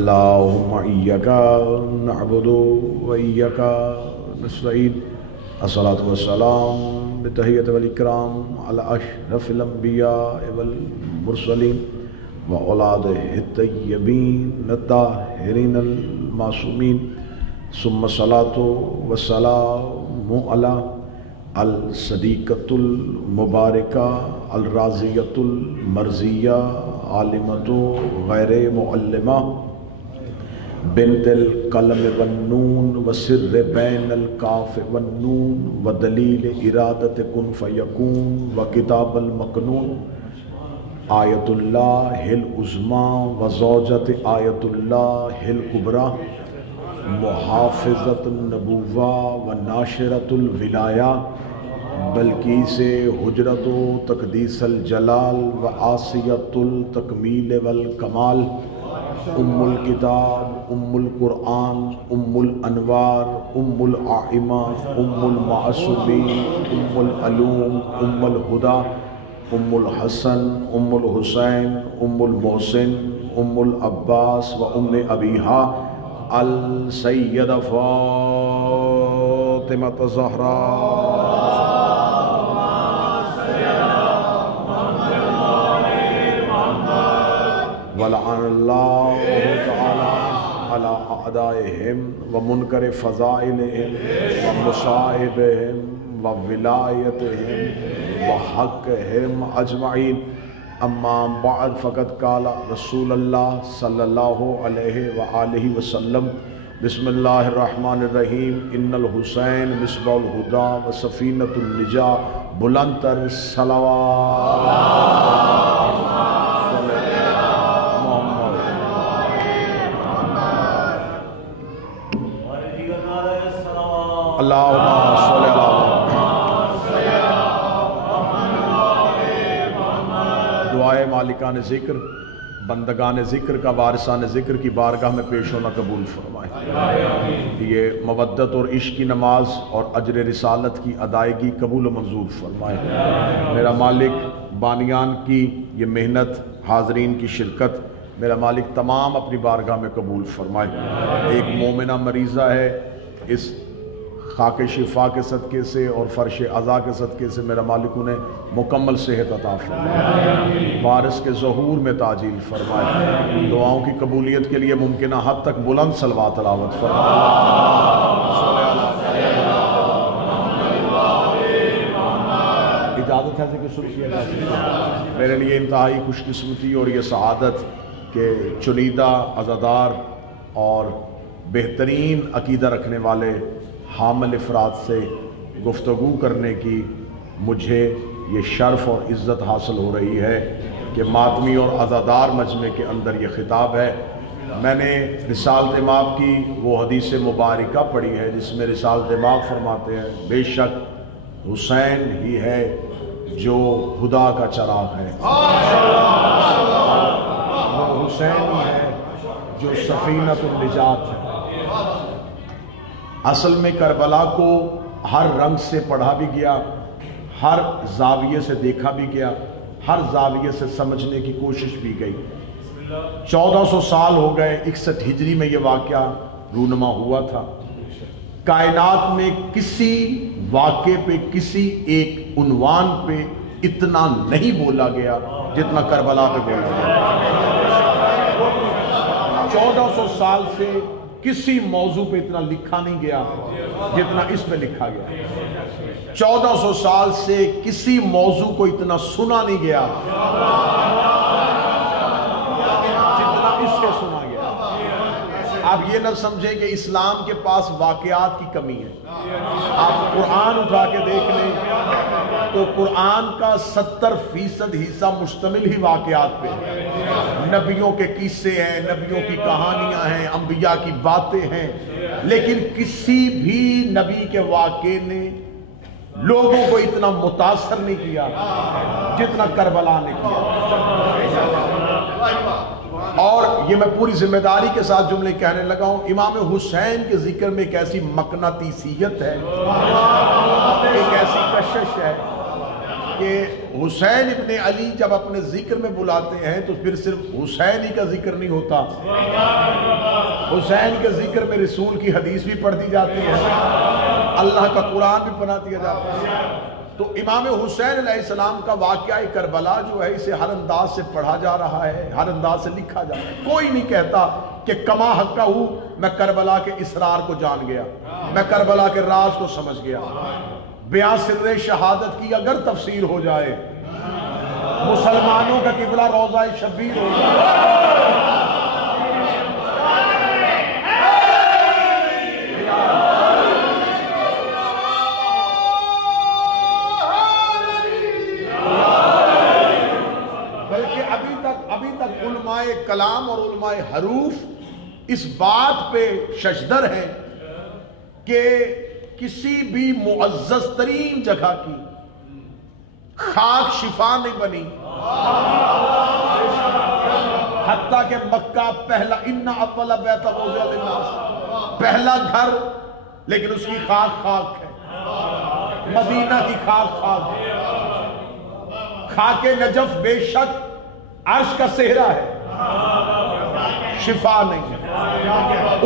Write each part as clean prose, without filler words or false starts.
اللہم ایاکا نعبد و ایاکا نستعین الصلاۃ والسلام بتحیۃ والاکرام علی اشرف الانبیاء والمرسلین و اولادہ الطیبین الطاہرین المعصومین ثم الصلاۃ والسلام علی الصدیقۃ المبارکہ الراضیۃ المرضیہ عالمۃ غیر معلمہ بنت القلم والنون وسر بین الکاف والنون ودلیل ارادت کن فیکون وکتاب المکنون آیت اللہ العظمی وزوجت آیت اللہ الکبریٰ محافظت النبوہ وناشرت الولایہ بلقیس حجرت و تقدیس الجلال و آسیت التکمیل والکمال ام الکتاب ام القرآن ام الانوار ام الائمہ ام المعصومین ام العلوم ام الہدی ام الحسن ام الحسین ام المحسن ام العباس و ام ابیہا السیدہ فاطمہ الزہراء ولعن اللہ تعالی علی اعدائہم ومنکر فضائلہم ومصائبہم وولایتہم وحقہم اجمعین اما بعد فقد قال رسول اللہ صلی اللہ علیہ وآلہ وسلم بسم اللہ الرحمن الرحیم ان الحسین مصباح الہدی وسفینۃ النجاة بلند تر صلوات اللہم صلی اللہ دعائے مالکان ذکر بندگان ذکر کا وارثان ذکر کی بارگاہ میں پیش ہونا قبول فرمائے۔ یہ مودت اور عشق کی نماز اور اجر رسالت کی ادائیگی قبول و منظور فرمائے۔ میرا مالک بانیان کی یہ محنت، حاضرین کی شرکت، میرا مالک تمام اپنی بارگاہ میں قبول فرمائے۔ ایک مومنہ مریضہ ہے، اس خاک شفا کے صدقے سے اور فرش عزا کے صدقے سے میرا مالک انہیں مکمل صحت عطا فرمائے، وارث کے ظہور میں تعجیل فرمائے، دعاؤں کی قبولیت کے لیے ممکنہ حد تک بلند صلوات تلاوت فرمائے۔ اجازت ہے کہ شروع کیا جائے۔ میرے لیے انتہائی خوش قسمتی اور یہ سعادت کہ چنیدہ عزادار اور بہترین عقیدہ رکھنے والے حامل افراد سے گفتگو کرنے کی مجھے یہ شرف اور عزت حاصل ہو رہی ہے کہ ماتمی اور عزادار مجمع کے اندر یہ خطاب ہے۔ میں نے رسالت مآب کی وہ حدیث مبارکہ پڑھی ہے جس میں رسالت مآب فرماتے ہیں بے شک حسین ہی ہے جو خدا کا چراغ ہے، وہ حسین ہی ہے جو سفینۃ النجات ہے۔ اصل میں کربلا کو ہر رنگ سے پڑھا بھی گیا، ہر زاویے سے دیکھا بھی گیا، ہر زاویے سے سمجھنے کی کوشش بھی گئی۔ 1400 سال ہو گئے، 61 ہجری میں یہ واقعہ رونما ہوا تھا۔ کائنات میں کسی واقعے پہ، کسی ایک عنوان پہ اتنا نہیں بولا گیا جتنا کربلا پہ بولا گیا۔ 1400 سال سے کسی موضوع پہ اتنا لکھا نہیں گیا جتنا اس پہ لکھا گیا۔ 1400 سال سے کسی موضوع کو اتنا سنا نہیں گیا جتنا اس سے سنا گیا۔ آپ یہ نہ سمجھیں کہ اسلام کے پاس واقعات کی کمی ہے۔ آپ قرآن اٹھا کے دیکھ لیں تو قرآن کا 70% حصہ مشتمل ہی واقعات پہ ہے۔ نبیوں کے قصے ہیں، نبیوں کی کہانیاں ہیں، انبیاء کی باتیں ہیں، لیکن کسی بھی نبی کے واقعے نے لوگوں کو اتنا متاثر نہیں کیا جتنا کربلا نے کیا۔ اور یہ میں پوری ذمہ داری کے ساتھ جملے کہنے لگا ہوں، امام حسین کے ذکر میں ایک ایسی مقناطیسیت ہے، ایک ایسی کشش ہے کہ حسین ابن علی جب اپنے ذکر میں بلاتے ہیں تو پھر صرف حسین ہی کا ذکر نہیں ہوتا، حسین کے ذکر میں رسول کی حدیث بھی پڑھ دی جاتی ہے، اللہ کا قرآن بھی پڑھا دیا جاتا ہے۔ تو امام حسین علیہ السلام کا واقعہ کربلا جو ہے اسے ہر انداز سے پڑھا جا رہا ہے، ہر انداز سے لکھا جا رہا ہے۔ کوئی نہیں کہتا کہ کما حقہ ہوں میں کربلا کے اسرار کو جان گیا، میں کربلا کے راز کو سمجھ گیا۔ بیان سر شہادت کی اگر تفسیر ہو جائے، مسلمانوں کا قبلہ روضہ شبیر ہو جائے، ابھی تک علماء کلام اور علماء حروف اس بات پہ ششدر ہیں کہ کسی بھی معزز ترین جگہ کی خاک شفا نہیں بنی، حتیٰ کہ مکہ پہلا ان اول بیت وضع للناس، پہلا گھر، لیکن اس کی خاک خاک ہے، مدینہ کی خاک خاک ہے، خاک نجف بے شک عرش کا صحرا ہے، شفا نہیں ہے۔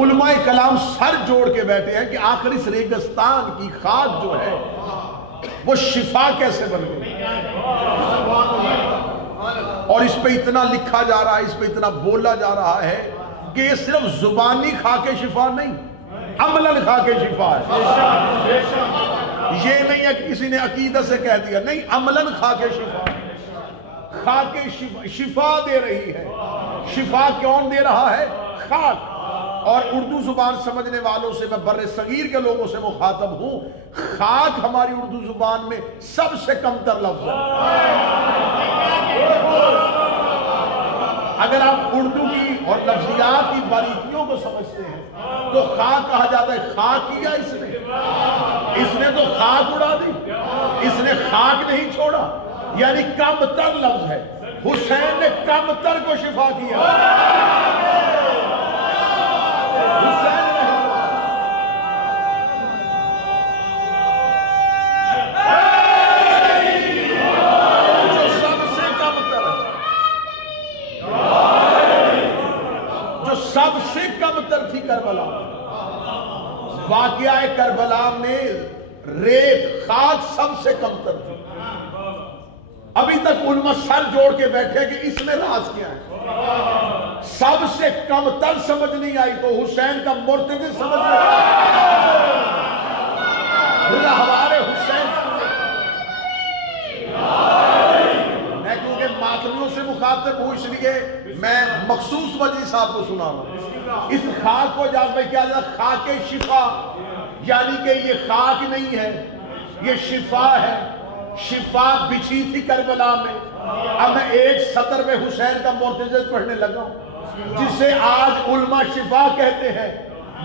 علماء کلام سر جوڑ کے بیٹھے ہیں کہ آخر اس ریگستان کی خاک جو ہے وہ شفا کیسے بن گئی، اور اس پہ اتنا لکھا جا رہا ہے، اس پہ اتنا بولا جا رہا ہے کہ یہ صرف زبانی خاک شفا نہیں، عملاً خاک شفا ہے۔ یہ نہیں ہے کہ کسی نے عقیدت سے کہہ دیا، نہیں، عملاً خاک شفا ہے، خاک شفا دے رہی ہے۔ شفا کون دے رہا ہے؟ خاک۔ اور اردو زبان سمجھنے والوں سے میں بر صغیر کے لوگوں سے مخاطب ہوں، خاک ہماری اردو زبان میں سب سے کم تر لفظ ہے۔ اگر آپ اردو کی اور لفظیات کی باریکیوں کو سمجھتے ہیں تو خاک کہا جاتا ہے، خاک کیا اس نے تو خاک اڑا دی، اس نے خاک نہیں چھوڑا، یعنی کم تر لفظ ہے۔ حسین نے کم تر کو شفا کیا، حسین نے جو سب سے کم تر ہے، جو سب سے کم تر تھی کربلا، واقعہ کربلا میں ریت خاک سب سے کم تر تھی۔ ابھی تک علماء سر جوڑ کے بیٹھے کہ اس میں راز کیا ہے، سب سے کم تر سمجھ نہیں آئی تو حسین کا مرتضی سمجھ نہیں آئی، رہوار حسین۔ میں کیونکہ ماتمیوں سے مخاطب ہوں اس لیے میں مخصوص مجلس صاحب کو سنا رہا ہوں۔ اس خاک کو جاز میں کیا جاتا، خاک شفا، یعنی کہ یہ خاک نہیں ہے، یہ شفا ہے۔ شفا بچھی تھی کربلا میں۔ اب میں ایک سطر میں حسین کا مرتضی پڑھنے لگا ہوں جسے آج علماء شفا کہتے ہیں،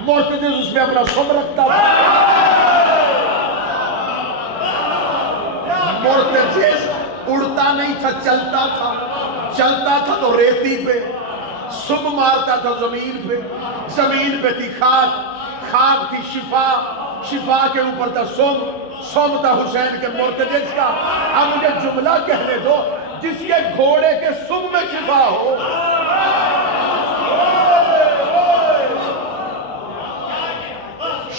مرتضی اس میں اپنا سم رکھتا تھا۔ مرتضی اڑتا نہیں تھا، چلتا تھا، چلتا تھا تو ریتی پہ، سم مارتا تھا زمین پہ، زمین پہ تھی خاک، خاک تھی شفا، شفا کے اوپر تھا سم، سم تھا حسین کے مرتضی کا۔ اب مجھے جملہ کہنے دو، جس کے گھوڑے کے سم میں شفا ہو،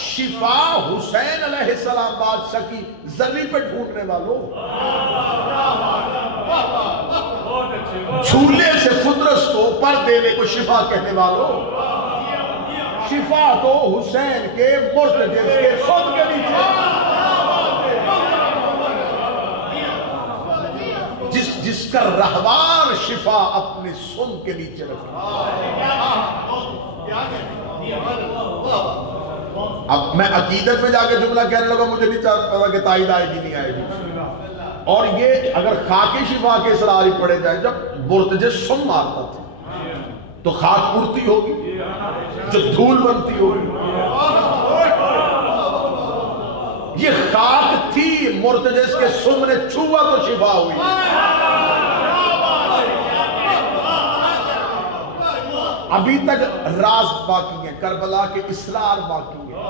شفا حسین علیہ السلام بادشاہ کی زمین پہ ڈھونڈنے والوں، جھولے سے فطرس کو پر دینے کو شفا کہنے والوں، شفا تو حسین کے مرتضی کے سم کے نیچے، جس کا رہوار شفا اپنے سم کے نیچے رکھا۔ اب میں عقیدت میں جا کے جملہ کہنے لگا، مجھے نہیں پتا کہ تائید آئے گی نہیں آئے گی۔ اور یہ اگر خاکی شفا کے اسرار ہی پڑے جائیں، جب مرتضی سم مارتا تھا تو خاک اڑتی ہوگی، جو دھول بنتی ہوگی، یہ خاک تھی، مرتضی کے سم نے چھوا تو شفا ہوئی۔ ابھی تک راز باقی ہیں، کربلا کے اسرار باقی ہیں،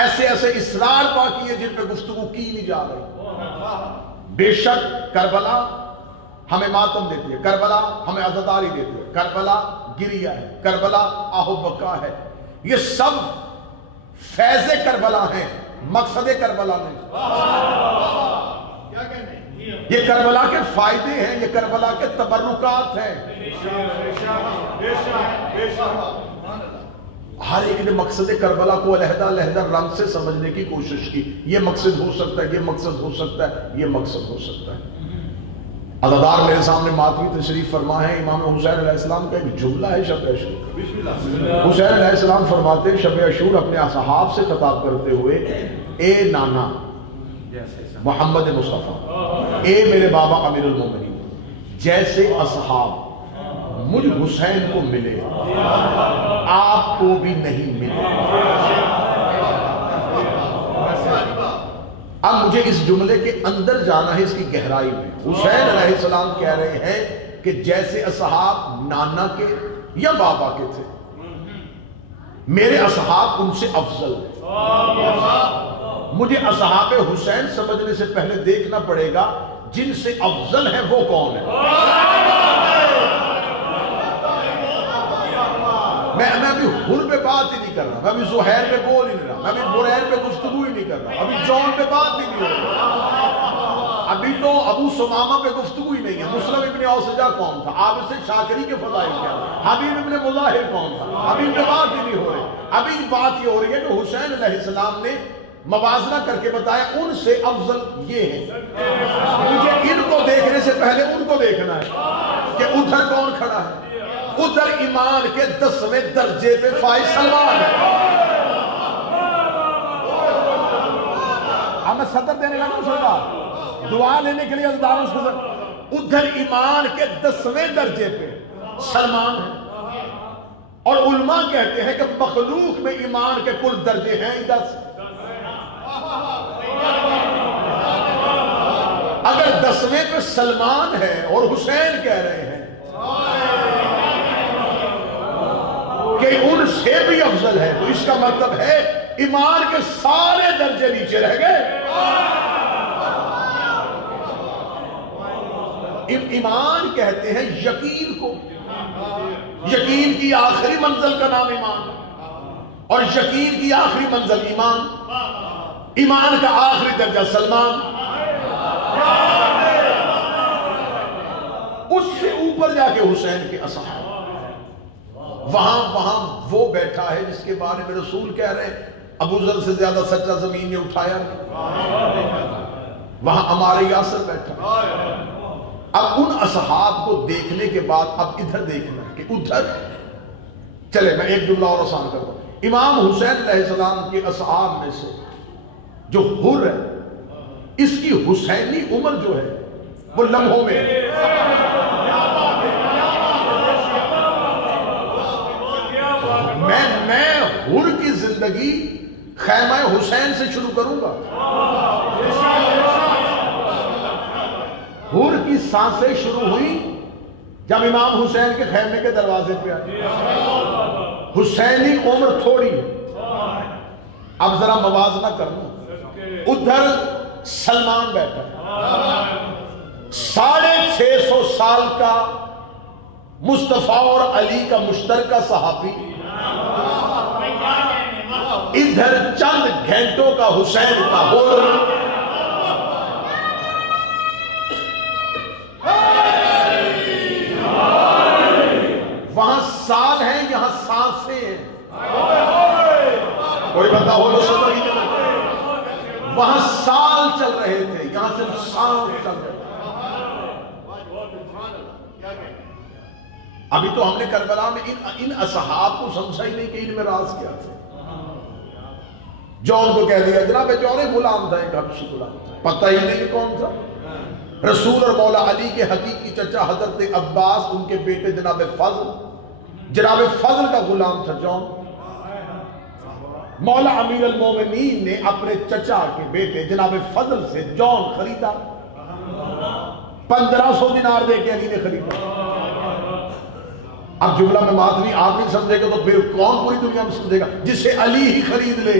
ایسے ایسے اسرار باقی ہیں جن پہ گفتگو کی نہیں جا رہی۔ بے شک کربلا ہمیں ماتم دیتی ہے، کربلا ہمیں عزاداری دیتی ہے، کربلا گریہ ہے، کربلا آہ و بکا ہے، یہ سب فیض کربلا ہیں، مقصد کربلا نہیں۔ یہ کربلا کے فائدے ہیں، یہ کربلا کے تبرکات ہیں۔ ہر ایک نے مقصد کربلا کو علیحدہ علیحدہ رنگ سے سمجھنے کی کوشش کی، یہ مقصد ہو سکتا ہے، یہ مقصد ہو سکتا ہے، یہ مقصد ہو سکتا ہے۔ عزادار میرے سامنے ماتمی تشریف فرما ہے، امام حسین علیہ السلام کا ایک جملہ ہے شب عاشور۔ حسین علیہ السلام فرماتے ہیں شب عاشور اپنے اصحاب سے خطاب کرتے ہوئے، اے نانا محمد مصطفیٰ، اے میرے بابا امیر المومنین، جیسے اصحاب مجھ حسین کو ملے آپ کو بھی نہیں ملے۔ اب مجھے اس جملے کے اندر جانا ہے، اس کی گہرائی میں۔ حسین علیہ السلام کہہ رہے ہیں کہ جیسے اصحاب نانا کے یا بابا کے تھے، میرے اصحاب ان سے افضل ہیں۔ مجھے اصحاب حسین سمجھنے سے پہلے دیکھنا پڑے گا جن سے افضل ہے وہ کون ہے۔ میں ابھی حر پہ بات ہی نہیں کر رہا، میں ابھی زہیر پہ بول ہی نہیں رہا، میں ابھی بریر پہ گفتگو ہی نہیں کر رہا، ابھی جون پہ بات ہی نہیں ہو رہا، ابھی تو ابو سمامہ پہ گفتگو ہی نہیں ہے۔ مسلم ابن اوسجہ کون تھا، آپ سے شاکری کے فضائل کیا، حبیب ابن مظاہر کون تھا، ابھی پہ بات ہی نہیں ہو رہی۔ ابھی بات یہ ہو رہی ہے کہ حسین علیہ السلام نے موازنہ کر کے بتایا ان سے افضل یہ ہیں۔ مجھے ان کو دیکھنے سے پہلے ان کو دیکھنا ہے کہ ادھر کون کھڑا ہے۔ ادھر ایمان کے 10ویں درجے پہ فائز سلمان ہے۔ اب میں صدر دینے لگا سرکار، دعا لینے کے لیے ازداروں سے، ادھر ایمان کے 10ویں درجے پہ سلمان ہے۔ اور علماء کہتے ہیں کہ مخلوق میں ایمان کے کل درجے ہیں 10۔ اگر 10ویں پہ سلمان ہے اور حسین کہہ رہے ہیں کہ ان سے بھی افضل ہے، تو اس کا مطلب ہے ایمان کے سارے درجے نیچے رہ گئے۔ ایمان کہتے ہیں یقین کو، یقین کی آخری منزل کا نام ایمان، اور یقین کی آخری منزل ایمان، ایمان کا آخری درجہ سلمان، اس سے اوپر جا کے حسین کے اصحاب، وہاں وہ بیٹھا ہے جس کے بارے میں رسول کہہ رہے ہیں ابو ذر سے زیادہ سچا زمین نے اٹھایا نہیں۔ وہاں عمار یاسر بیٹھا۔ اب ان اصحاب کو دیکھنے کے بعد اب ادھر دیکھنا ہے کہ ادھر چلے۔ میں ایک جملہ اور آسان کرتا ہوں۔ امام حسین علیہ السلام کے اصحاب میں سے جو حر ہے، اس کی حسینی عمر جو ہے وہ لمحوں میں ہے۔ میں حر کی زندگی خیمہ حسین سے شروع کروں گا۔ حر کی سانسیں شروع ہوئی جب امام حسین کے خیمے کے دروازے پہ آئی۔ حسینی عمر تھوڑی ہے۔ اب ذرا موازنہ کرنا، ادھر سلمان بیٹھا ہے، 650 سال کا مصطفیٰ اور علی کا مشترکہ صحابی، ادھر چند گھنٹوں کا حسین کا حر۔ وہاں سال ہیں، یہاں سانسیں ہیں۔ کوئی بندہ ہو لو صدر ہی نہیں۔ وہاں سال چل رہے تھے، یہاں صرف سانس چل رہے تھے۔ ابھی تو ہم نے کربلا میں ان اصحاب کو سمجھا ہی نہیں کہ ان میں راز کیا تھا۔ جون کو کہہ دیا جناب جون غلام تھا، ایک حبشی غلام تھا، پتہ ہی نہیں کون تھا۔ رسول اور مولا علی کے حقیقی چچا حضرت عباس، ان کے بیٹے جناب فضل کا غلام تھا جون۔ مولا امیر المومنین نے اپنے چچا کے بیٹے جناب فضل سے جون خریدا، 1500 دینار دے کے علی نے خریدا۔ اب جملہ میں ماتمی آپ نہیں سمجھے گا تو پھر کون پوری دنیا میں سمجھے گا جسے علی ہی خرید لے۔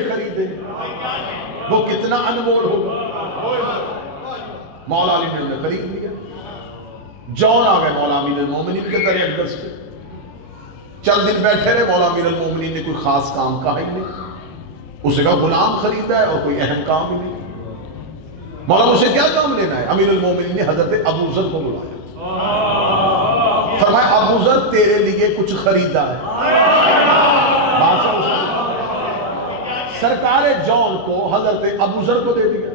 یہ خریدے وہ کتنا انمول ہوگا. مولا علی نے انہیں خرید لیا. جون آ گئے مولا امیر المومنین کے درے اقدس پہ. چند دن بیٹھے رہے. مولا امیر المومنین نے کوئی خاص کام کہا ہی نہیں. اسے کہا غلام خریدا ہے اور کوئی اہم کام ہی نہیں. مولا مجھ سے کیا کام لینا ہے؟ امیر المومنین نے حضرت ابو ذر کو بلایا. فرمایا ابو ذر تیرے لیے کچھ خریدا ہے. سرکار جون کو حضرت ابو ذر کو دے دیا.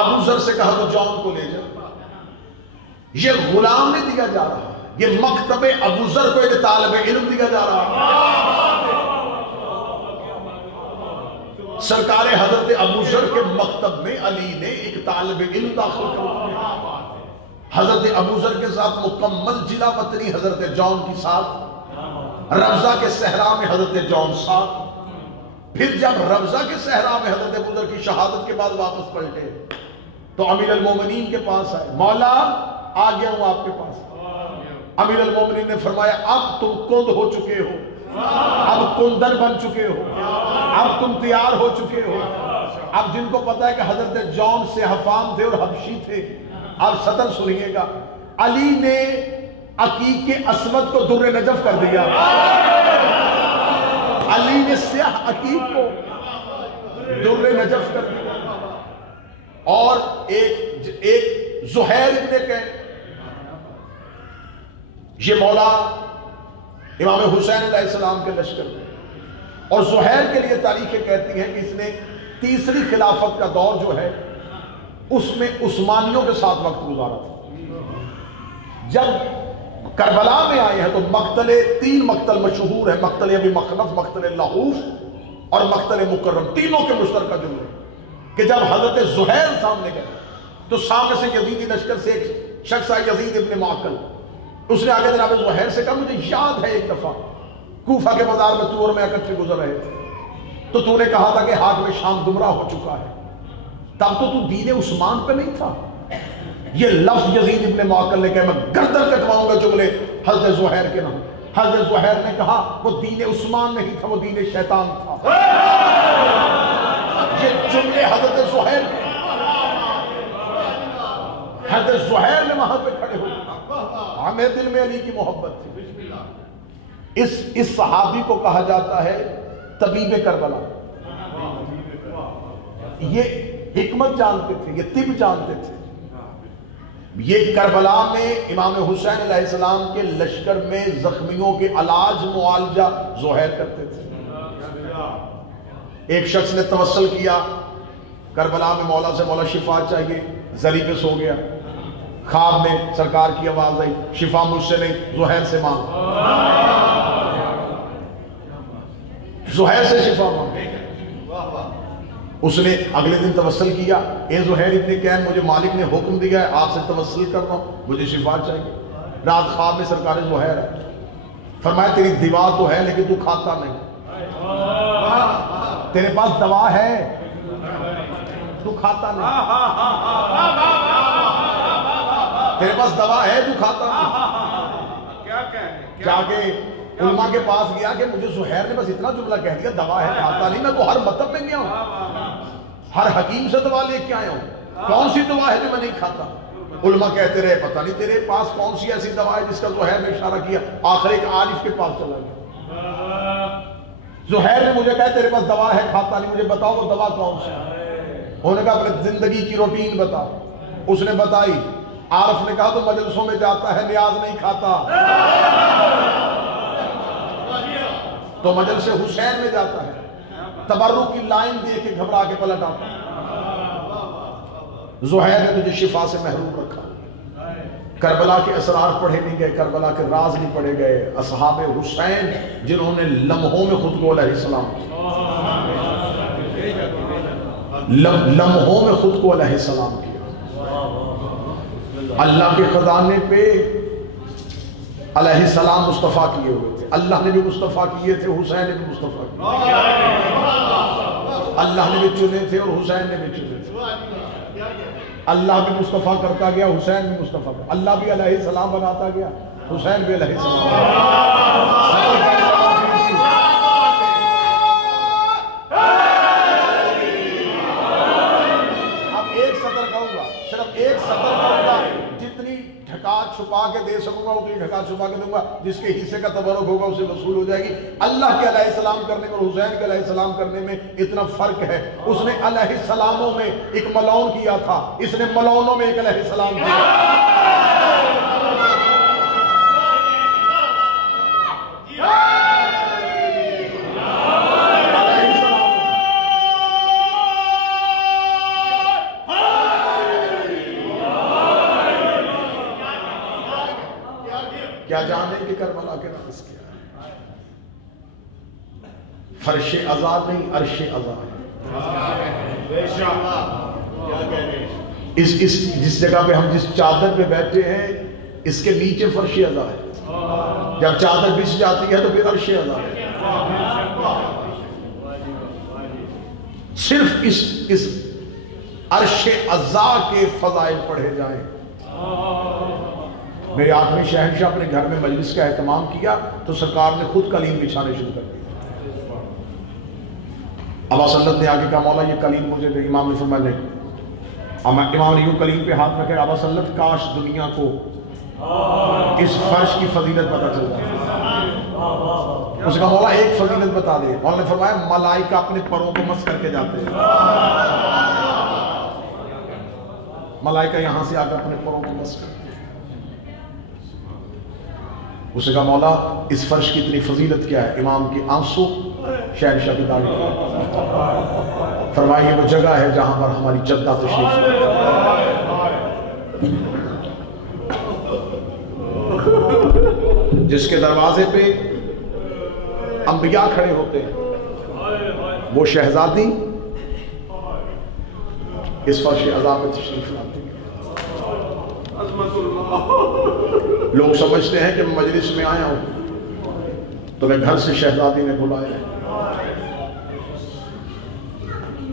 ابو ذر سے کہا تو جون کو لے جا. یہ غلام نہیں دیا جا رہا, یہ مکتب ابو ذر کو ایک طالب علم دیا جا رہا. سرکار حضرت ابو ذر کے مکتب میں علی نے ایک طالب علم داخل کیا. حضرت ابو ذر کے ساتھ مکمل جلا وطنی حضرت جون کی ساتھ. ربضہ کے صحرا میں حضرت جون ساتھ. پھر جب ربضہ کے صحرا میں حضرت ابو ذر کی شہادت کے بعد واپس پلٹے تو امیر المومنین کے پاس آئے. مولا آ گیا ہوں آپ کے پاس. امیر المومنین نے فرمایا اب تم کند ہو چکے ہو, اب کندر بن چکے ہو, اب تم تیار ہو چکے ہو. اب جن کو پتا ہے کہ حضرت جون سے حفام تھے اور حبشی تھے, اب صدر سنیے گا. علی نے عقیق اسود کو در نجف کر دیا. علی نے سیاہ عقیق کو در نجف کر دیا. اور ایک زہیر ابن کہے, یہ مولا امام حسین علیہ السلام کے لشکر میں, اور زہیر کے لیے تاریخیں کہتی ہیں کہ اس نے تیسری خلافت کا دور جو ہے اس میں عثمانیوں کے ساتھ وقت گزارا تھا. جب کربلا میں آئے ہیں تو تین مقتل مشہور ہیں, مقتل ابی مخنف, مقتل لہوف اور مقتل مکرم. تینوں کے مشترکہ جملے کہ جب حضرت زہیر سامنے گئے تو سامنے سے یزیدی لشکر سے ایک شخص آئے, یزید ابن معقل. اس نے آگے جناب زہیر سے کہا مجھے یاد ہے ایک دفعہ کوفہ کے بازار میں تو اور میں اکٹھے گزر رہے تھے تو تو نے کہا تھا کہ حاکم شام گمراہ ہو چکا ہے. تب تو دین عثمان پہ نہیں تھا. یہ لفظ یزید ابن معقل نے کہا میں گردن کٹواؤں گا جملے حضرت زہیر کے نام. حضرت زہیر نے کہا وہ دین عثمان نہیں تھا, وہ دین شیطان تھا. یہ جملے حضرت زہیر کے. حضرت زہیر نے وہاں پہ کھڑے ہوئے. ہمیں دل میں علی کی محبت تھی. اس صحابی کو کہا جاتا ہے طبیب کربلا. یہ حکمت جانتے تھے, یہ طب جانتے تھے. یہ کربلا میں امام حسین علیہ السلام کے لشکر میں زخمیوں کے علاج معالجہ زہیر کرتے تھے. ایک شخص نے توسل کیا کربلا میں مولا سے, مولا شفا چاہیے, زری پہ سو گیا. خواب میں سرکار کی آواز آئی شفا مجھ سے نہیں زہیر سے مانگ. زہیر سے شفا مانگ. اس نے اگلے دن توسل کیا, اے زہیر ابن کین مجھے مالک نے حکم دیا ہے آپ سے توسل کر رہا ہوں, مجھے شفا چاہیے. رات خواب میں سرکار زہیر ہے. فرمایا تیری دوا تو ہے لیکن تو کھاتا نہیں. تیرے پاس دوا ہے تو کھاتا نہیں. تیرے پاس دوا ہے تو کھاتا نہیں. جا کے علماء کے پاس گیا کہ مجھے زہیر نے بس اتنا جملہ کہہ دیا دوا ہے کھاتا نہیں. میں تو ہر مطلب میں گیا ہوں, ہر حکیم سے دوا لے کے آیا ہوں, کون سی دوا ہے جو میں نہیں کھاتا. علماء کہتے رہے پتہ نہیں تیرے پاس کون سی ایسی دوا ہے جس کا زہیر نے اشارہ کیا. آخر ایک عارف کے پاس چلا گیا. زہیر نے مجھے کہا تیرے پاس دوا ہے کھاتا نہیں, مجھے بتاؤ وہ دوا کون سی ہے. انہوں نے کہا اپنے زندگی کی روٹین بتا. اس نے بتائی. عارف نے کہا تو مجلسوں میں جاتا ہے نیاز نہیں کھاتا, تو مجلس حسین میں جاتا ہے تبرک کی لائن دے کے گھبرا کے پلٹ آتا. زہیر نے تجھے شفا سے محروم رکھا. کربلا کے اسرار پڑھے نہیں گئے, کربلا کے راز نہیں پڑھے گئے. اصحاب حسین جنہوں نے لمحوں میں خود کو علیہ السلام لمحوں میں خود کو علیہ السلام کیا. اللہ کے خزانے پہ علیہ السلام مصطفیٰ کیے ہوئے تھے. اللہ نے بھی مصطفیٰ کیے تھے, حسین نے بھی مصطفیٰ کیے. اللہ نے بھی چنے تھے اور حسین نے بھی چنے تھے. اللہ بھی مصطفیٰ کرتا گیا, حسین بھی مصطفیٰ کرتا. اللہ بھی علیہ السلام بناتا گیا, حسین بھی علیہ السلام. چھپا کے دے سکوں گا اتنی زکوٰۃ چھپا کے دوں گا، جس کے حصے کا تبرک ہوگا اسے وصول ہو جائے گی۔ اللہ کے علیہ السلام کرنے میں اور حسین کے علیہ السلام کرنے میں اتنا فرق ہے۔ اس نے علیہ السلاموں میں ایک ملعون کیا تھا، اس نے ملعونوں میں ایک علیہ السلام کیا۔ کیا جانیں کہ کربلا کے راز کیا ہے؟ فرش عزا نہیں، عرش عزا ہے۔ جس جگہ پہ ہم جس چادر پہ بیٹھے ہیں اس کے نیچے فرش عزا ہے، جب چادر بچھ جاتی ہے تو پھر عرش عزا ہے۔ صرف اس عرش عزا کے فضائل پڑھے جائیں۔ میرے آٹھویں شہنشاہ اپنے گھر میں مجلس کا اہتمام کیا تو سرکار نے خود قلین بچھانے شروع کر دیا۔ ابا سلط نے آگے کہا مولا یہ قلین مجھے دے، امام نے فرمایا نہیں۔ امام نے یوں قلین پہ ہاتھ رکھے، ابا سلط کاش دنیا کو اس فرش کی فضیلت پتہ چل جائے۔ اس نے کہا مولا ایک فضیلت بتا دے۔ مولا نے فرمایا ملائکہ اپنے پروں کو مس کر کے جاتے ہیں، ملائکہ یہاں سے آ کر اپنے پروں کو مس کرتے ہیں۔ اس نے کہا مولا اس فرش کی اتنی فضیلت کیا ہے؟ امام کی آنسو شہنشاہ کی داڑھی پر۔ فرمایا یہ وہ جگہ ہے جہاں پر ہماری جدہ تشریف جس کے دروازے پہ انبیاء کھڑے ہوتے ہیں، وہ شہزادی اس فرش عزا میں تشریف لاتی ہے۔ لوگ سمجھتے ہیں کہ میں مجلس میں آیا ہوں تو میں گھر سے شہزادی نے بلایا ہے۔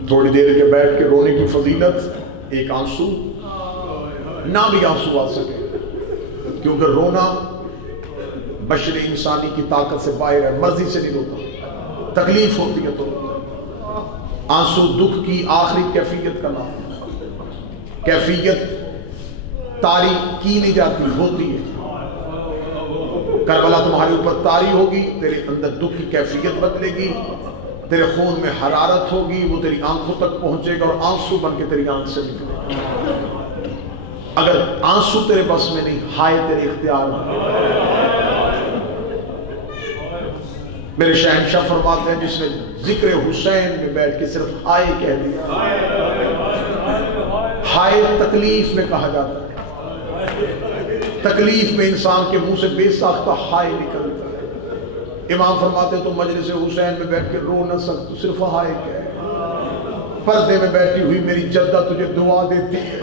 تھوڑی دیر کے بیٹھ کے رونے کی فضیلت، ایک آنسو نہ بھی آنسو آ سکے، کیونکہ رونا بشر انسانی کی طاقت سے باہر ہے، مرضی سے نہیں روتا، تکلیف ہوتی ہے تو آنسو دکھ کی آخری کیفیت کا نام ہے۔ کیفیت طاری کی نہیں جاتی، ہوتی ہے۔ کربلا تمہارے اوپر طاری ہوگی، تیرے اندر دکھ کی کیفیت بدلے گی، تیرے خون میں حرارت ہوگی، وہ تیری آنکھوں تک پہنچے گا اور آنسو بن کے تیری آنکھ سے نکلے گا۔ اگر آنسو تیرے بس میں نہیں، ہائے تیرے اختیار میں۔ میرے شہنشاہ فرماتے ہیں جس نے ذکر حسین میں بیٹھ کے صرف ہائے کہہ دیا، ہائے تکلیف میں کہا جاتا ہے، تکلیف میں انسان کے منہ سے بے ساختہ ہائے نکلتا ہے۔ امام فرماتے ہیں تو مجلس حسین میں بیٹھ کے رو نہ سکتے، صرف ہائے کہے۔ پردے میں بیٹھی ہوئی میری جدہ تجھے دعا دیتی ہے،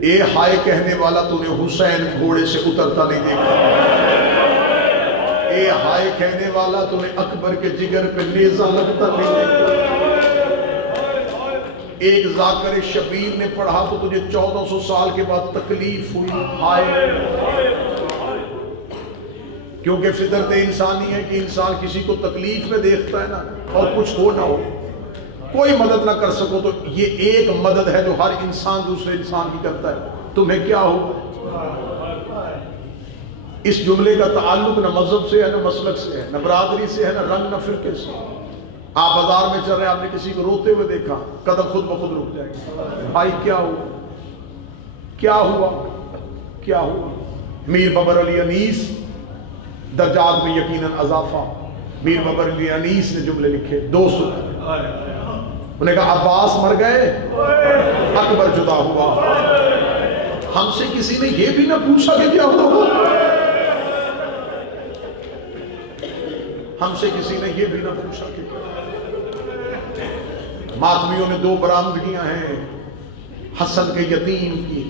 اے ہائے کہنے والا تو نے حسین گھوڑے سے اترتا نہیں دیکھا، اے ہائے کہنے والا تو نے اکبر کے جگر پہ نیزہ لگتا نہیں دیکھا۔ ایک ذاکر شبیر نے پڑھا تو تجھے 1400 سال کے بعد تکلیف ہوئی، ہائے۔ کیونکہ فطرت انسانی ہے کہ انسان کسی کو تکلیف میں دیکھتا ہے نا، اور کچھ ہو نہ ہو، کوئی مدد نہ کر سکو تو یہ ایک مدد ہے جو ہر انسان دوسرے انسان کی کرتا ہے، تمہیں کیا ہوگا؟ اس جملے کا تعلق نہ مذہب سے ہے، نہ مسلک سے ہے، نہ برادری سے ہے، نہ رنگ، نہ فرقے سے۔ آپ بازار میں چل رہے ہیں، آپ نے کسی کو روتے ہوئے دیکھا، قدم خود بخود رک جائے گا، بھائی کیا ہوا؟ کیا ہوا؟ کیا ہوا؟ میر بابر علی انیس، درجات میں یقیناً اضافہ۔ میر بابر علی انیس نے جملے لکھے، 200۔ انہوں نے کہا عباس مر گئے، اکبر جدا ہوا۔ ہم سے کسی نے یہ بھی نہ پوچھا کہ کیا ہوا، ہم سے کسی نے یہ بھی نہ پوچھا کہ کیا۔ ماتمیوں نے 2 برآمدگیاں ہیں حسن کے یتیم کی۔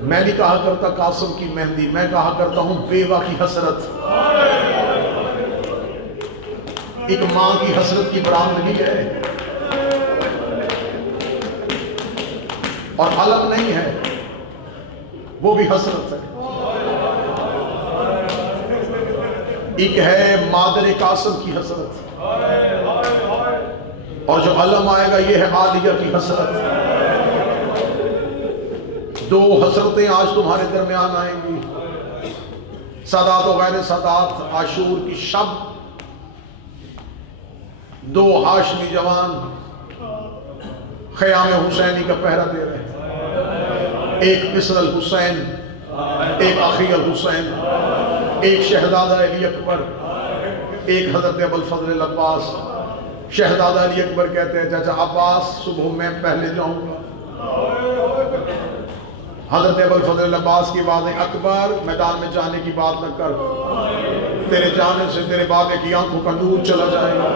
میں نہیں کہا کرتا قاسم کی مہندی، میں کہا کرتا ہوں بیوہ کی حسرت۔ ایک ماں کی حسرت کی برآمدگی ہے، اور علم نہیں ہے، وہ بھی حسرت ہے۔ ایک ہے مادر قاسم کی حسرت، اور جو علم آئے گا یہ ہے عالیہ کی حسرت۔ دو حسرتیں آج تمہارے درمیان آئیں گی، سادات و غیر سادات، عاشور کی شب، دو ہاشمی جوان خیام حسینی کا پہرا دے رہے ہیں، ایک مصر الحسین، ایک اخی الحسین، ایک شہزادہ علی اکبر، ایک حضرت ابوالفضل العباس۔ شہزادہ علی اکبر کہتے ہیں چاچا عباس صبح میں پہلے جاؤں گا۔ حضرت ابوالفضل العباس کی باتیں، اکبر میدان میں جانے کی بات نہ کر، تیرے جانے سے تیرے بابے کی آنکھوں کا نور چلا جائے گا،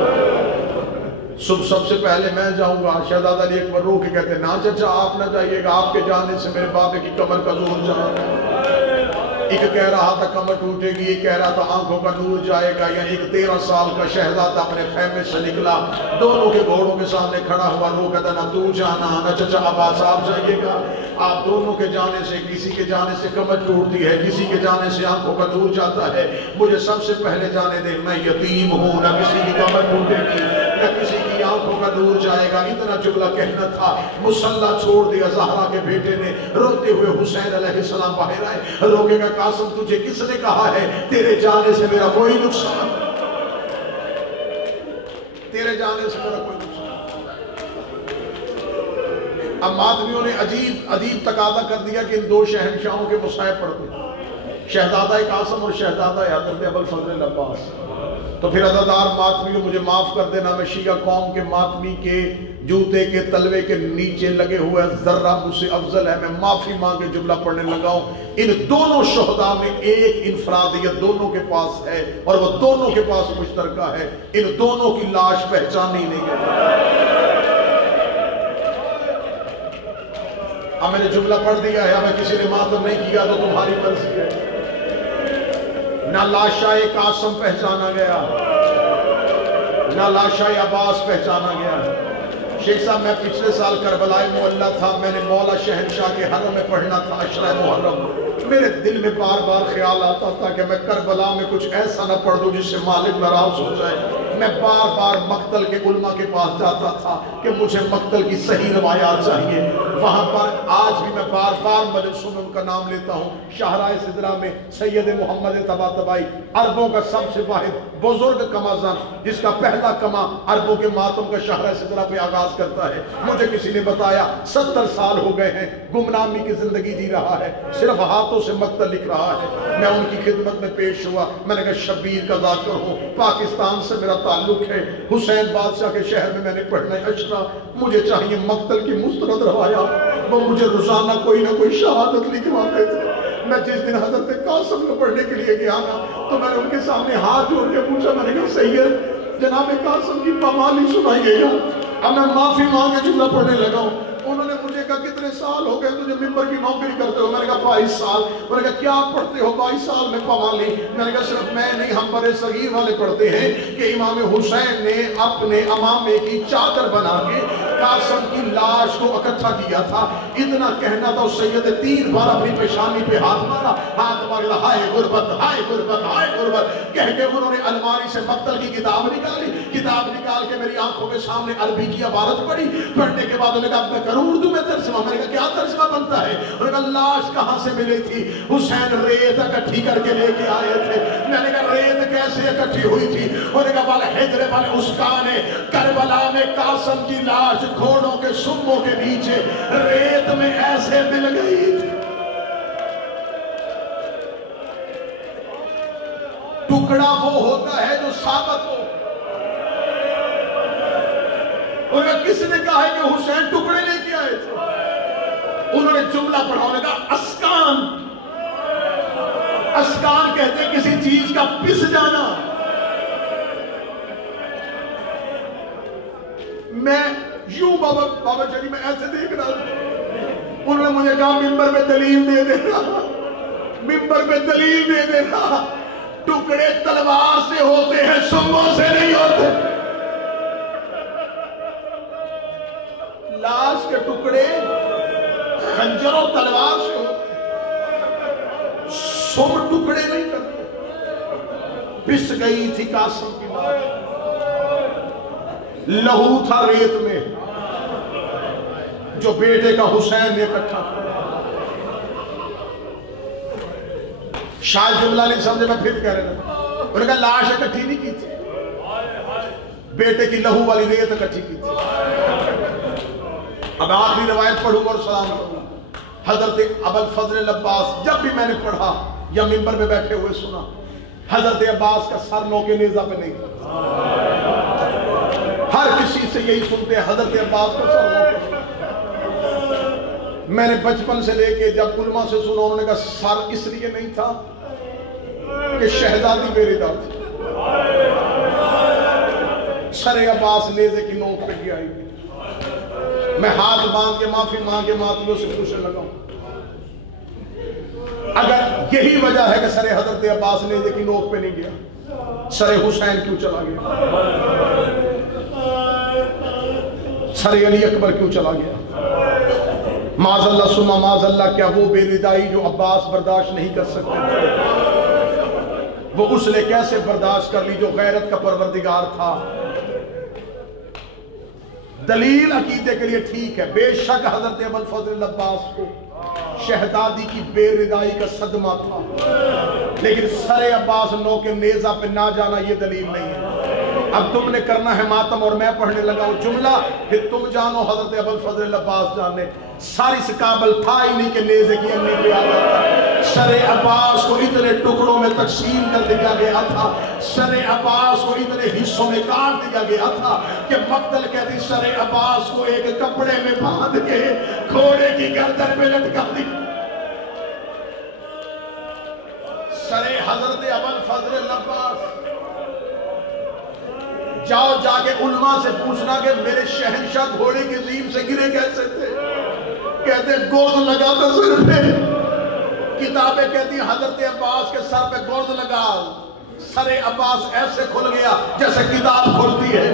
صبح سب سے پہلے میں جاؤں گا۔ شہزادہ علی اکبر رو کے کہتے ہیں نا چچا آپ نہ جائیے گا، آپ کے جانے سے میرے بابے کی کمر کا زور جائے گا۔ ایک کہہ رہا تھا کمر ٹوٹے گی، ایک کہہ رہا تھا آنکھوں کا نور جائے گا۔ یا ایک 13 سال کا شہزادہ اپنے خیمے سے نکلا، دونوں کے گھوڑوں کے سامنے کھڑا ہوا، رو کہتا نہ تو جانا نہ چچا عباس آپ جائیے گا، آپ دونوں کے جانے سے کسی کے جانے سے کمر ٹوٹتی ہے، کسی کے جانے سے آنکھوں کا نور جاتا ہے، مجھے سب سے پہلے جانے دے، میں یتیم ہوں، نہ کسی کی کمر ٹوٹے گی نہ کسی کی آنکھوں کا نور جائے گا۔ اتنا جملہ کہنا تھا، مصلہ چھوڑ دیا زہرا کے بیٹے نے، روتے ہوئے حسین علیہ السلام باہر آئے، روکے گا قاسم تجھے کس نے کہا ہے تیرے جانے سے میرا کوئی نقصان، تیرے جانے سے میرا کوئی نقصان۔ اب ماتمیوں نے عجیب تقاضا کر دیا کہ ان دو شہنشاہوں کے مصائب پڑھ دیں، شہزادہ قاسم اور شہزادہ حضرت ابوالفضل العباس۔ تو پھر عزادار ماتمیوں مجھے معاف کر دینا، میں شیعہ قوم کے ماتمی کے جوتے کے تلوے کے نیچے لگے ہوئے ذرہ مجھ سے افضل ہے، میں معافی مانگ کے جملہ پڑھنے لگا ہوں۔ ان دونوں شہداء میں ایک انفرادیت دونوں کے پاس ہے اور وہ دونوں کے پاس مشترکہ ہے، ان دونوں کی لاش پہچانی نہیں گئی۔ اب میں نے جملہ پڑھ دیا ہے، ہمیں کسی نے ماتم نہیں کیا تو تمہاری مرضی ہے۔ نہ لاشائے قاسم پہچانا گیا، نہ لاشائے عباس پہچانا گیا۔ شیخ صاحب میں پچھلے سال کربلائے معلیٰ تھا، میں نے مولا شہنشاہ کے حرم میں پڑھنا تھا عشرہ محرم، میرے دل میں بار بار خیال آتا تھا کہ میں کربلا میں کچھ ایسا نہ پڑھ دوں جس سے مالک ناراض ہو جائے۔ میں بار بار مقتل کے علماء کے پاس جاتا تھا کہ مجھے مقتل کی صحیح روایات چاہیے، وہاں پر آج بھی میں بار بار مجلسوں میں ان کا نام لیتا ہوں۔ شاہراہ سدرہ میں سید محمد طباطبائی، عربوں کا سب سے واحد بزرگ کمازن، جس کا پہلا کما عربوں کے ماتم کا شاہراہ سدرہ پہ آغاز کرتا ہے، مجھے کسی نے بتایا 70 سال ہو گئے ہیں گمنامی کی زندگی جی رہا ہے، صرف ہاتھوں سے مقتل لکھ رہا ہے۔ میں ان کی خدمت میں پیش ہوا، میں نے کہا شبیر کا ذاکر ہوں، پاکستان سے میرا تعلق ہے، حسین بادشاہ کے شہر میں نے پڑھنا ہے عشرہ، مجھے چاہیے مقتل کی مستند روایات۔ وہ مجھے روزانہ کوئی نہ کوئی شہادت لکھواتے تھے۔ میں جس دن حضرت قاسم کو پڑھنے کے لیے گیا نا تو میں نے ان کے سامنے ہاتھ جوڑ کے پوچھا، میں نے کہا سید جناب قاسم کی پامالی سنائیے گا۔ اب میں معافی مانگے جملہ پڑھنے لگا ہوں۔ انہوں نے مجھے کہا کتنے سال ہو گئے تجھے ممبر کی نوکری کرتے ہو؟ میں نے کہا 22 سال۔ میں نے کہا کیا پڑھتے ہو 22 سال میں پامالی؟ میں نے کہا صرف میں نہیں، ہم برے صغیر والے پڑھتے ہیں کہ امام حسین نے اپنے امامے کی چادر بنا کے قاسم کی لاش کو اکٹھا کیا تھا۔ اتنا کہنا تھا، اس سید 3 بار اپنی پیشانی پہ ہاتھ مارا، ہائے غربت ہائے غربت ہائے غربت کہہ کے انہوں نے الماری سے مقتل کی کتاب نکالی، کتاب نکال کے میری آنکھوں کے سامنے عربی کی عبارت پڑھی، پڑھنے کے بعد انہوں نے کہا میں کروں اردو میں ترجمہ؟ میں نے کہا کیا ترجمہ بنتا ہے؟ انہوں نے کہا لاش کہاں سے ملی تھی؟ حسین ریت اکٹھی کر کے لے کے آئے تھے۔ میں نے کہا ریت کیسے اکٹھی ہوئی تھی؟ انہوں نے کہا بالحجر بالعسکان کربلا میں قاسم کی لاش گھوڑوں کے سموں کے نیچے ریت میں ایسے مل گئی تھی۔ ٹکڑا وہ ہوتا ہے جو ثابت ہو۔ اور کس نے کہا ہے کہ حسین ٹکڑے لے کے آئے تھے؟ انہوں نے جملہ پڑھا، انہوں نے کہا اسکان، اسکان کہتے ہیں کسی چیز کا پس جانا۔ میں یوں بابا چلی میں ایسے دیکھ رہا تھا، انہوں نے مجھے کہا ممبر پہ دلیل دے دینا، ممبر پہ دلیل دے دینا، ٹکڑے تلوار سے ہوتے ہیں سموں سے نہیں ہوتے۔ لاش کے ٹکڑے خنجر و تلوار سے ہوتے، سم ٹکڑے نہیں کرتے۔ پس گئی تھی قاسم کی لاش، لہو تھا ریت میں جو بیٹے کا حسین نے اکٹھا کیا۔ شاید جملہ نہیں سمجھے، میں پھر کہہ رہا ہوں. انہوں نے کہا لاش اکٹھی نہیں کی تھی، بیٹے کی لہو والی ریت اکٹھی کی تھی. اب آخری روایت پڑھوں گا اور سلام کروں گا. حضرت ابوالفضل عباس، جب بھی میں نے پڑھا یا منبر میں بیٹھے ہوئے سنا، حضرت عباس کا سر نوکے نیزہ پہ نہیں تھا. ہر کسی سے یہی سنتے ہیں حضرت عباس کا سر نوکے. میں نے بچپن سے لے کے جب علماء سے سنا، انہوں نے کہا سر اس لیے نہیں تھا کہ شہزادی بے ردا تھی. سر عباس نیزے کی نوک پہ گیا ہی. میں ہاتھ باندھ کے معافی مانگ کے ماتمیوں سے پوچھنے لگا ہوں، اگر یہی وجہ ہے کہ سر حضرت عباس نیزے کی نوک پہ نہیں گیا، سر حسین کیوں چلا گیا؟ سر علی اکبر کیوں چلا گیا؟ معاذ اللہ ثم معاذ اللہ، کیا وہ بے ردائی جو عباس برداشت نہیں کر سکتے تھے، وہ اس نے کیسے برداشت کر لی جو غیرت کا پروردگار تھا؟ دلیل عقیدے کے لیے ٹھیک ہے، بے شک حضرت ابوالفضل عباس کو شہزادی کی بے ردائی کا صدمہ تھا، لیکن سر عباس نوکے نیزہ پہ نہ جانا یہ دلیل نہیں ہے. اب تم نے کرنا ہے ماتم اور میں پڑھنے لگا ہوں جملہ، پھر تم جانو حضرت ابوالفضل عباس جانے. ساری سے قابل تھا ہی نہیں کہ نیزے کی انگلی پہ آ جاتا. سر عباس کو اتنے ٹکڑوں میں تقسیم کر دیا گیا تھا، سر عباس کو اتنے حصوں میں کاٹ دیا گیا تھا کہ مقتل کہتی سر عباس کو ایک کپڑے میں باندھ کے گھوڑے کی گردن پہ لٹکا دی. سر حضرت ابوالفضل عباس، جاؤ جا کے علماء سے پوچھنا کہ میرے شہنشاہ گھوڑے کی زین سے گرے کیسے تھے؟ کہتے گود لگا تھا سر پہ. کتابیں کہتی حضرت عباس کے سر پہ گود لگا، سر عباس ایسے کھل گیا جیسے کتاب کھلتی ہے.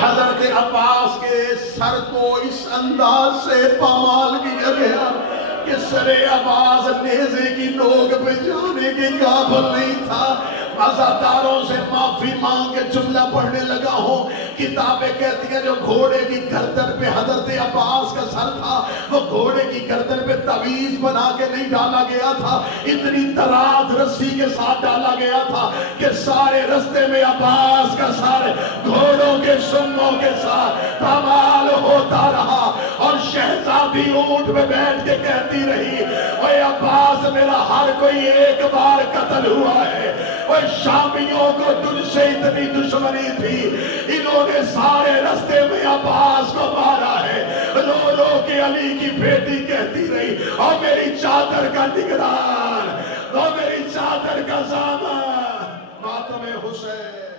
حضرت عباس کے سر کو اس انداز سے پامال کیا گیا کہ سر عباس نیزے کی نوک پہ جانے کے قابل نہیں تھا. عزاداروں سے معافی مانگ کے جملہ پڑھنے لگا ہوں. کتابیں کہتی ہیں جو گھوڑے کی گردن پہ حضرت عباس کا سر تھا، وہ گھوڑے کی گردن پہ تعویذ بنا کے نہیں ڈالا گیا تھا، اتنی دراز رسی کے ساتھ ڈالا گیا تھا کہ سارے رستے میں عباس کا سر گھوڑوں کے سنگوں کے ساتھ پامال ہوتا رہا. اور شہزادی اونٹ میں بیٹھ کے کہتی رہی، اے عباس میرا ہر کوئی ایک بار قتل ہوا ہے، اور شامیوں کو تجھ سے اتنی دشمنی تھی، انہوں نے سارے رستے میں عباس کو مارا ہے. رو رو کے علی کی بیٹی کہتی رہی، اور میری چادر کا نگران، اور میری چادر کا ضامن ماتم حسین.